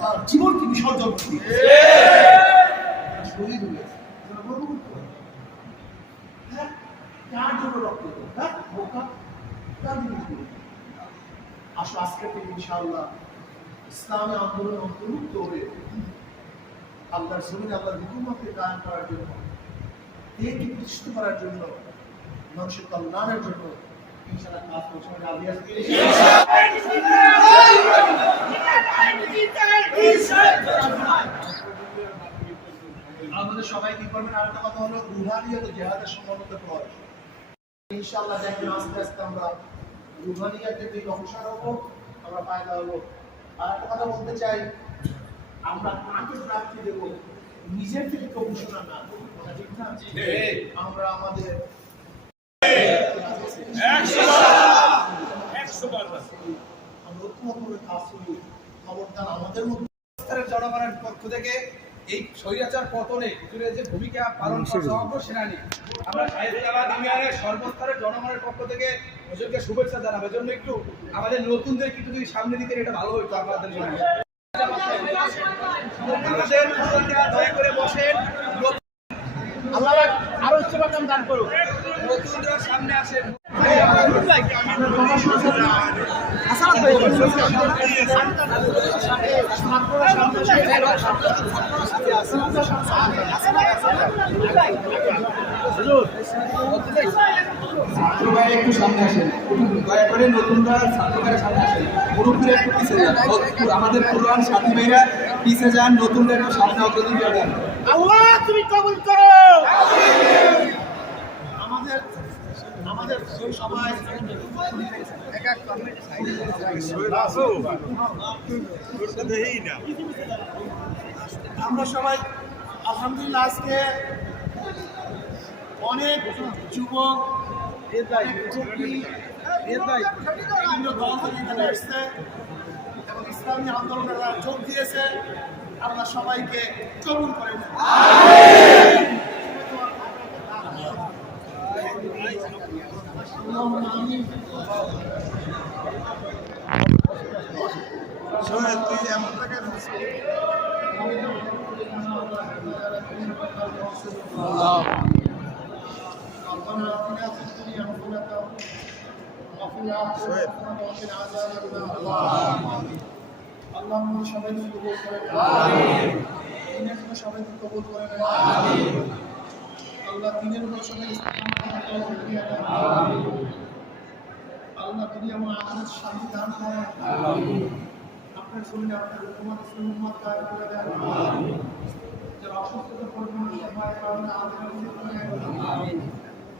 তার জীবনকে বিসর্জন। হ্যাঁ? হ্যাঁ? করার জন্য দিনকে প্রতিষ্ঠিত করার জন্য মানুষের কল্যাণের জন্য আমরা রাজি আছি আমাদের সবাই কি করবেন। আর একটা কথা হলো রুহানিয়ত জেহাদের সম্ভবত দেখবেন আস্তে আস্তে আমরা রুহানিয়াতে যে অংশার হব, আমরা ফায়দা হব। আর একটা কথা বলতে চাই, আমরা কাকে প্রার্থী দেব, নিজের থেকে না আমরা আমাদের আমরা কাজ করি। খবরদার আমাদের মধ্যে। জনগণের পক্ষ থেকে এই স্বৈরাচার পতনে হুজুরের যে ভূমিকা পালন করা সমগ্র সেনানী। আমরা সাহিত্যাবাদ ইউনিয়নের সর্বস্তরের জনগণের পক্ষ থেকে হুজুরকে শুভেচ্ছা জানাব। এজন্য একটু আমাদের নতুনদের কিছু যদি সামনে দিতেন এটা ভালো হইতো আমাদের জন্য। আমাদের দয়া করে বসেন। আল্লাহ আরও উচ্চ বাকাম দান করুন নতুনরা সামনে আসেন। দয়া করে নতুনরা ছাত্র ভাইয়ের সামনে আসেন মুরব্বীরা একটু পিছিয়ে আমাদের পুরান সাথী ভাইরা পিছিয়ে যান নতুনরা একটু সামনে অগ্রগতি আল্লাহ, তুমি কবুল করো। আমাদের আমাদের সবাই আমরা সবাই আলহামদুলিল্লাহ আজকে অনেক যুবক বিভিন্ন দল থেকে এখানে এসছে এবং ইসলামী আন্দোলনে যারা যোগ দিয়েছে আল্লাহ সবাইকে কবুল করে সোহেল তুই এমন টাকার আল্লাহ সবাই কবুল করে সবাই কবুল করে আল্লাহ দিনের উপর সবাই আল্লাহ দুনিয়া এবং আখিরাত শান্তি দান করেন আপনার জমিনে আপনার ইসলাম উম্মত কায়েম করে দেন যারা অসুস্থতা পরিমাণ সময় কারণে আল্লাহ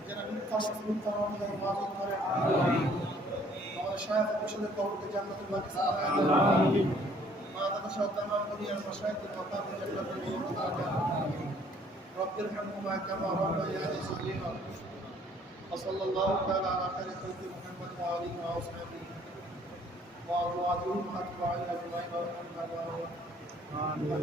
যারা মিথ্যা মাসুল তারা মাফ করে আমাদের শায়খ পরিষদের কবরকে জান্নাতুল বাকি মা দাদা সাদ্দামা দুনিয়ার মশাইখের মাকামে জান্নাতুল মুতাকা رب ارحمهما كما ربياني صغيرا. وصلى الله تعالى على خير خلق محمد وآله وأصحابه. وأزواجه وأتباعه أجمعين والحمد لله